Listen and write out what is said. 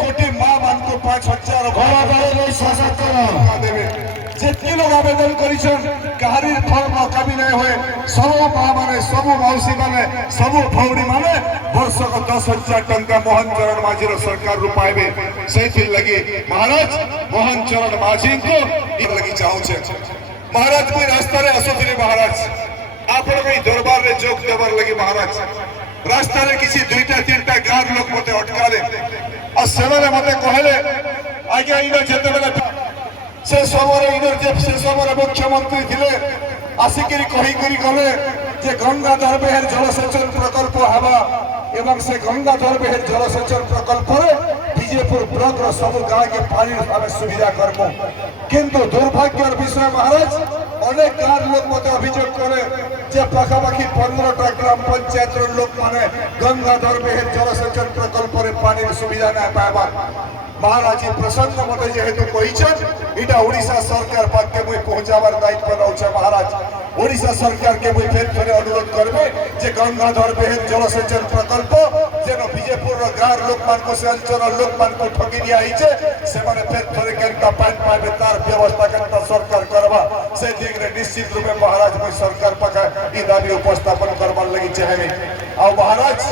कोटी माँ मान को 5,000 देवे जितने लोग आवेदन कहारी फल मकाबी नहीं हुए सब माँ माने सब मौसी माने सब भौणी माने वर्षक 10,000 टंका मोहन चरण माझी सरकार रु पाइबे से लगी महाराज मोहन चरण माझी को लगी चाहूचे महाराज कोई रास्ता रे आसुथिले महाराज आपण कोई दरबार रे जोग देवर लगी महाराज रास्ता रे किसी दुईटा तीनटा गार लोग मते अटकाले और सेवले मते कहले आगे इनो जेते बेले से समरे इनो जे से समरे मुख्यमंत्री थिले आसिकरी कहि करी गले जे गंगाधर बेहेर जलसेचन प्रकल्प हवा एवं से गंगाधर बेहेर जलसेचन प्रकल्प रे विजयपुर ब्लॉक रो सब गांव के पानी आमे सुविधा करबो किंतु दुर्भाग्यर विषय महाराज अनेक गांव लोग मते अभियोग करे जे पाखापाखि 15टा ग्राम पंचायत रो लोक माने गंगाधर बेहेर जलसेचन प्रकल्प रे पानी सुविधा ना पाबा महाराज प्रसन्न मते जेहेतु कहिछन इटा ओडिशा सरकार पाके मुई पहुंचावर दायित्व नउछे महाराज ओडिशा सरकार के मुई फेर फेर अनुरोध करबे जे गंगाधर बेहेर जलसेचन प्रकल्प जेन विजयपुर रो गार लोक मान को से अंचल लोक मान को ठगी दिया हिचे से माने फेर फेर केनका पानी पाबे तार व्यवस्था केनका सरकार करबा से ठीक रे निश्चित रूपे महाराज मुई सरकार पाके ई दाबी उपस्थापन करबार लगी चाहेबे आ महाराज